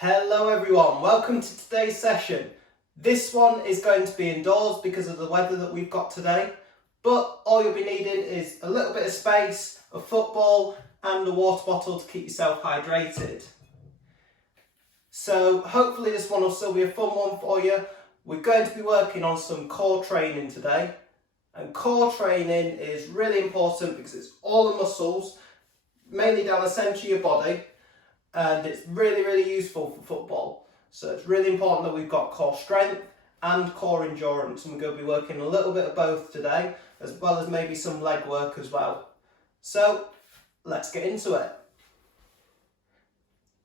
Hello everyone, welcome to today's session. This one is going to be indoors because of the weather that we've got today, but all you'll be needing is a little bit of space, a football and a water bottle to keep yourself hydrated. So hopefully this one will still be a fun one for you. We're going to be working on some core training today, and core training is really important because it's all the muscles, mainly down the centre of your body, and it's really useful for football. So it's really important that we've got core strength and core endurance, and we're going to be working a little bit of both today, as well as maybe some leg work as well. So let's get into it.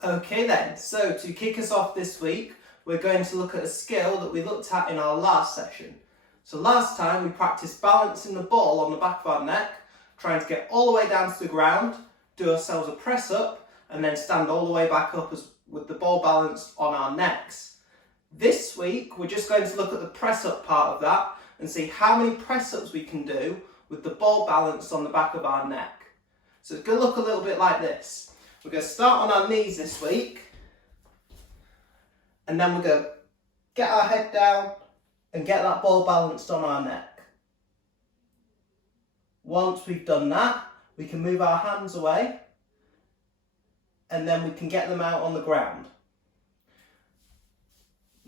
Okay then, so to kick us off this week, we're going to look at a skill that we looked at in our last session. So last time we practiced balancing the ball on the back of our neck, trying to get all the way down to the ground, do ourselves a press up, and then stand all the way back up with the ball balanced on our necks. This week, we're just going to look at the press up part of that and see how many press ups we can do with the ball balanced on the back of our neck. So it's going to look a little bit like this. We're going to start on our knees this week, and then we're going to get our head down and get that ball balanced on our neck. Once we've done that, we can move our hands away, and then we can get them out on the ground.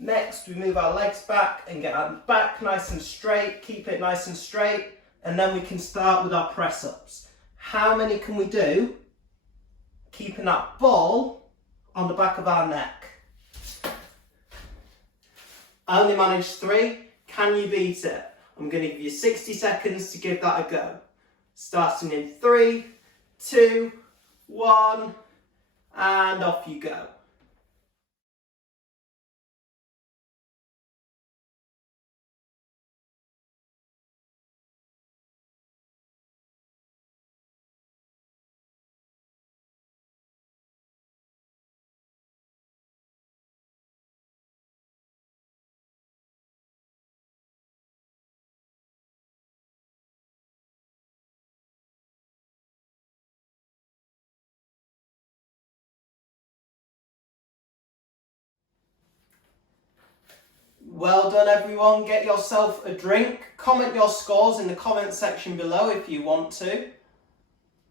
Next, we move our legs back and get our back nice and straight, keep it nice and straight, and then we can start with our press ups. How many can we do keeping that ball on the back of our neck? I only managed 3. Can you beat it? I'm going to give you 60 seconds to give that a go. Starting in 3, 2, 1, and off you go. Well done everyone, get yourself a drink. Comment your scores in the comment section below if you want to.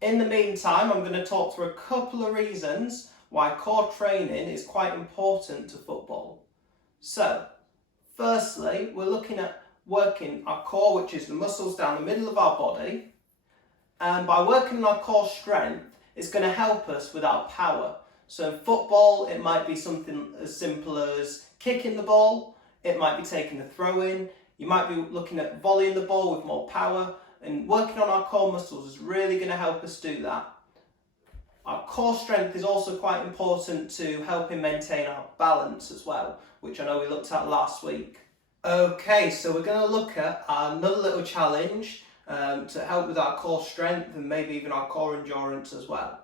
In the meantime, I'm going to talk through a couple of reasons why core training is quite important to football. So, firstly, we're looking at working our core, which is the muscles down the middle of our body. And by working on our core strength, it's going to help us with our power. So in football, it might be something as simple as kicking the ball. It might be taking a throw in. You might be looking at volleying the ball with more power, and working on our core muscles is really going to help us do that. Our core strength is also quite important to helping maintain our balance as well, which I know we looked at last week. Okay, so we're going to look at another little challenge to help with our core strength and maybe even our core endurance as well.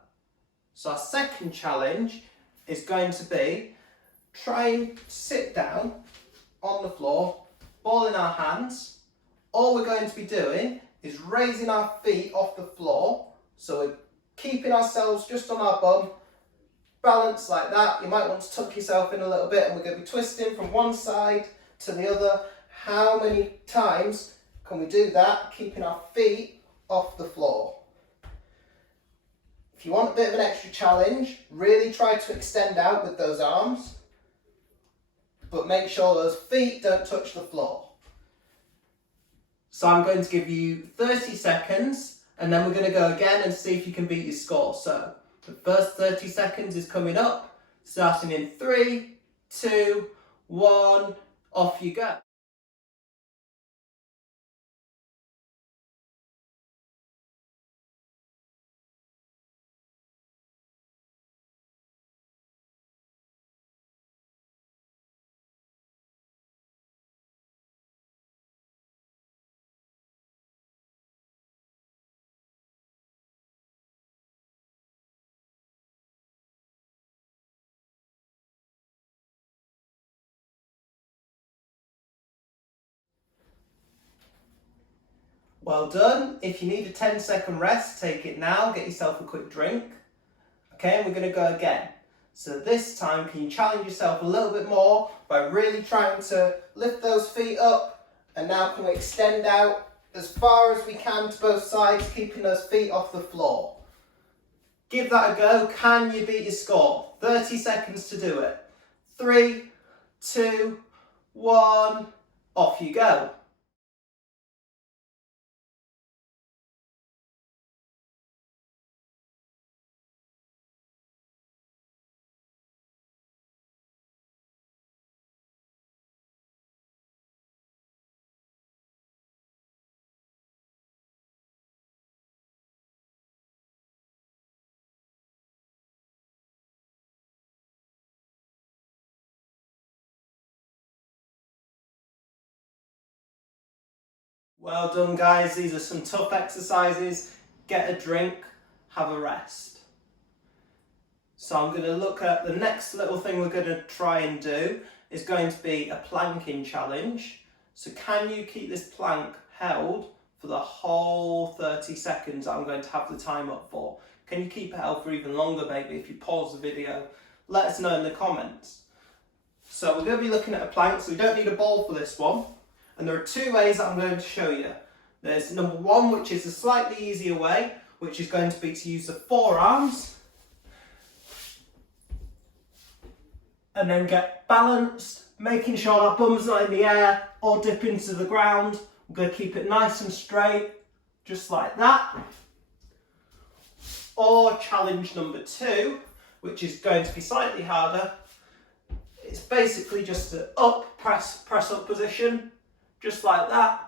So our second challenge is going to be try and sit down on the floor, ball in our hands. All we're going to be doing is raising our feet off the floor, so we're keeping ourselves just on our bum, balance like that. You might want to tuck yourself in a little bit, and we're going to be twisting from one side to the other. How many times can we do that, keeping our feet off the floor? If you want a bit of an extra challenge, really try to extend out with those arms, but make sure those feet don't touch the floor. So I'm going to give you 30 seconds, and then we're going to go again and see if you can beat your score. So the first 30 seconds is coming up, starting in 3, 2, 1, off you go. Well done. If you need a 10-second rest, take it now. Get yourself a quick drink. Okay, and we're going to go again. So this time, can you challenge yourself a little bit more by really trying to lift those feet up, and now can we extend out as far as we can to both sides, keeping those feet off the floor. Give that a go. Can you beat your score? 30 seconds to do it. 3, 2, 1, off you go. Well done, guys. These are some tough exercises. Get a drink, have a rest. So I'm going to look at the next little thing we're going to try and do is going to be a planking challenge. So can you keep this plank held for the whole 30 seconds I'm going to have the time up for? Can you keep it held for even longer, maybe? If you pause the video, let us know in the comments. So we're going to be looking at a plank, so we don't need a ball for this one. And there are two ways that I'm going to show you. There's number one, which is a slightly easier way, which is going to be to use the forearms and then get balanced, making sure our bum's not in the air or dip into the ground. We're going to keep it nice and straight, just like that. Or challenge number two, which is going to be slightly harder. It's basically just an press up position, just like that.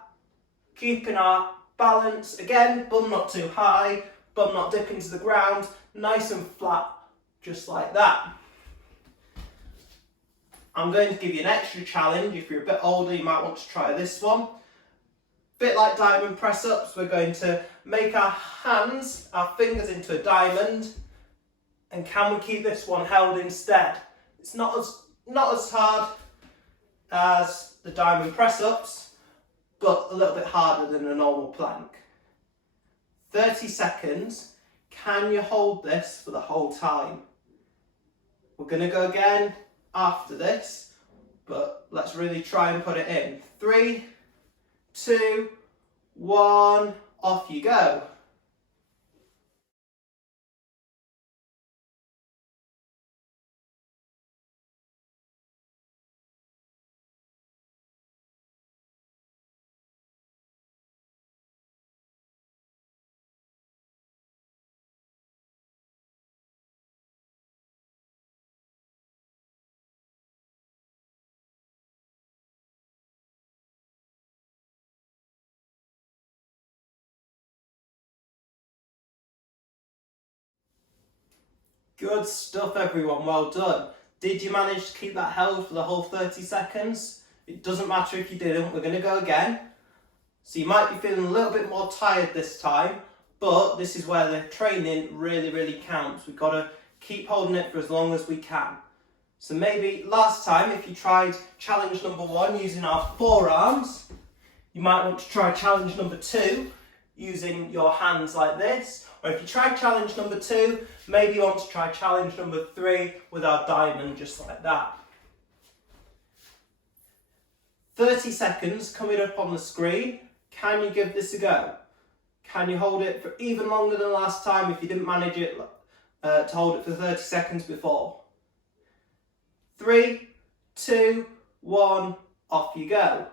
Keeping our balance, again, bum not too high, bum not dipping to the ground, nice and flat, just like that. I'm going to give you an extra challenge. If you're a bit older, you might want to try this one. Bit like diamond press ups, we're going to make our hands, our fingers into a diamond, and can we keep this one held instead? It's not as hard as the diamond press ups, but a little bit harder than a normal plank. 30 seconds. Can you hold this for the whole time? We're going to go again after this, but let's really try and put it in. 3, 2, 1, off you go. Good stuff, everyone. Well done. Did you manage to keep that held for the whole 30 seconds? It doesn't matter if you didn't. We're going to go again. So you might be feeling a little bit more tired this time, but this is where the training really counts. We've got to keep holding it for as long as we can. So maybe last time, if you tried challenge number one using our forearms, you might want to try challenge number two using your hands like this. Or if you try challenge number two, maybe you want to try challenge number three with our diamond, just like that. 30 seconds coming up on the screen. Can you give this a go? Can you hold it for even longer than last time if you didn't manage it to hold it for 30 seconds before? 3, 2, 1, off you go.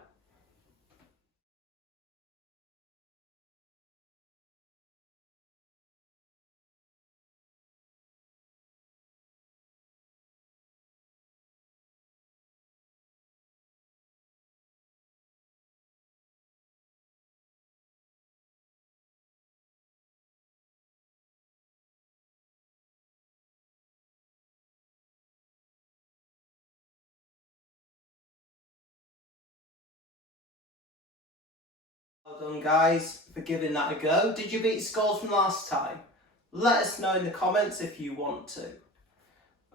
Well done, guys, for giving that a go. Did you beat your scores from last time? Let us know in the comments if you want to.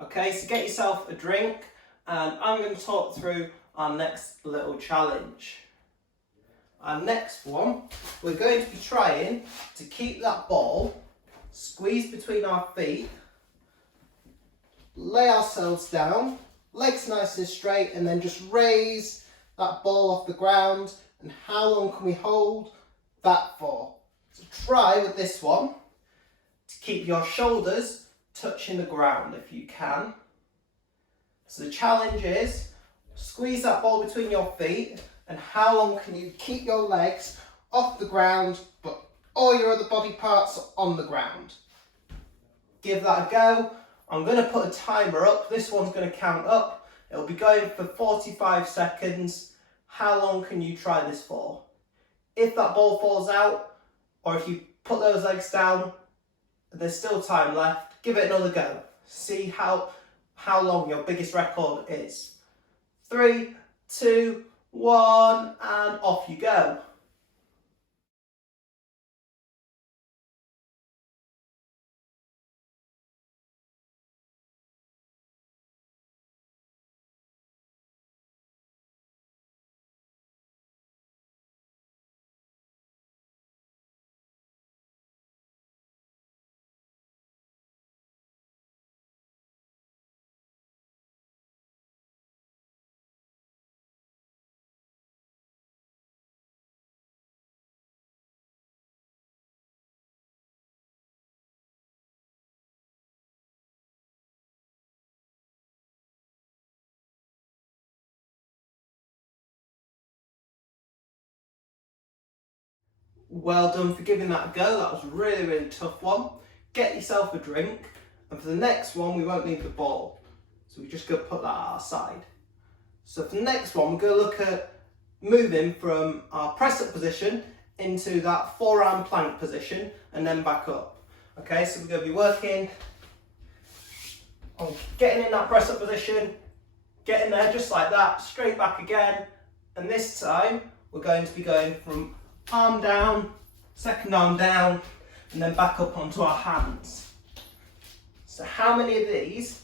Okay, so get yourself a drink, and I'm going to talk through our next little challenge. Our next one, we're going to be trying to keep that ball squeezed between our feet lay ourselves down, legs nice and straight, and then just raise that ball off the ground. And how long can we hold that for? So try with this one to keep your shoulders touching the ground if you can. So the challenge is squeeze that ball between your feet, and how long can you keep your legs off the ground but all your other body parts on the ground? Give that a go. I'm going to put a timer up. This one's going to count up. It'll be going for 45 seconds. How long can you try this for? If that ball falls out, or if you put those legs down, there's still time left, give it another go. See how long your biggest record is. 3, 2, 1, and off you go. Well done for giving that a go. That was a really, really tough one. Get yourself a drink, and for the next one we won't need the ball, so we're just going to put that at our side. So for the next one we're going to look at moving from our press up position into that forearm plank position and then back up. Okay, so we're going to be working on getting in that press up position, getting there just like that, straight back again, and this time we're going to be going from arm down, second arm down, and then back up onto our hands. So how many of these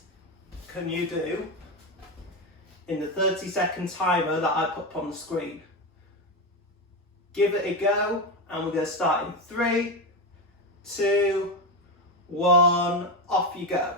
can you do in the 30-second timer that I put up on the screen? Give it a go, and we're going to start in 3, 2, 1, off you go.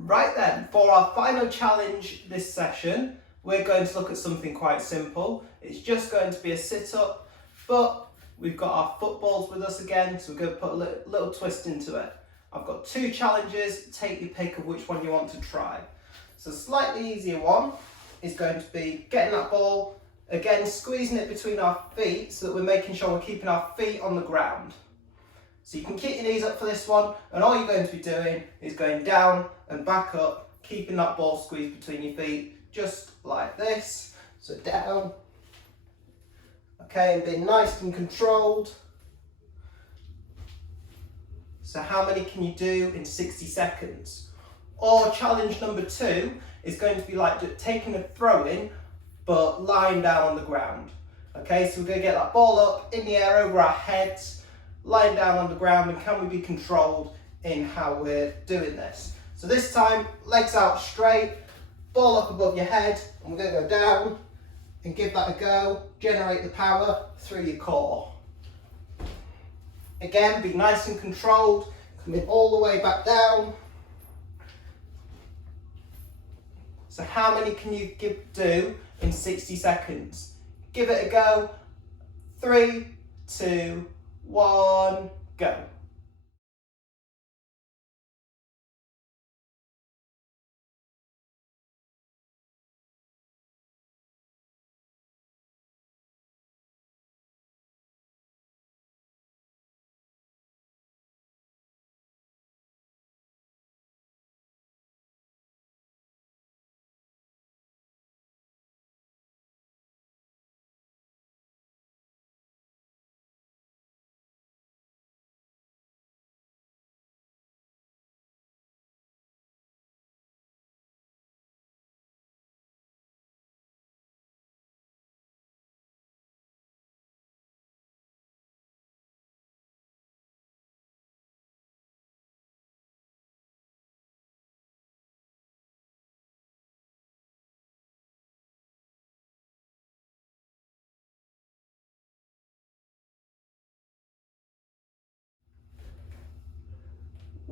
Right then, for our final challenge this session, we're going to look at something quite simple. It's just going to be a sit-up, but we've got our footballs with us again, so we're going to put a little twist into it. I've got 2 challenges, take your pick of which one you want to try. So the slightly easier one is going to be getting that ball, again squeezing it between our feet so that we're making sure we're keeping our feet on the ground. So you can keep your knees up for this one, and all you're going to be doing is going down and back up, keeping that ball squeezed between your feet, just like this. So down, okay, and being nice and controlled. So how many can you do in 60 seconds? Or challenge number 2 is going to be like taking a throw in, but lying down on the ground. Okay, so we're going to get that ball up in the air over our heads, lying down on the ground, and can we be controlled in how we're doing this? So this time, legs out straight, ball up above your head, and we're going to go down and give that a go. Generate the power through your core. Again, be nice and controlled, coming all the way back down. So how many can you do in 60 seconds? Give it a go. 3, 2, 1, go.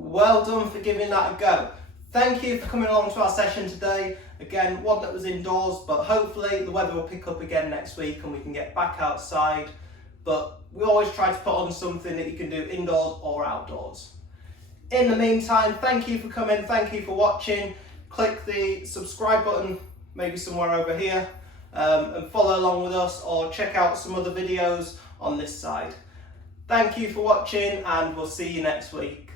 Well done for giving that a go. Thank you for coming along to our session today. Again, one that was indoors, but hopefully the weather will pick up again next week and we can get back outside. But we always try to put on something that you can do indoors or outdoors. In the meantime, thank you for coming, thank you for watching. Click the subscribe button, maybe somewhere over here, and follow along with us, or check out some other videos on this side. Thank you for watching, and we'll see you next week.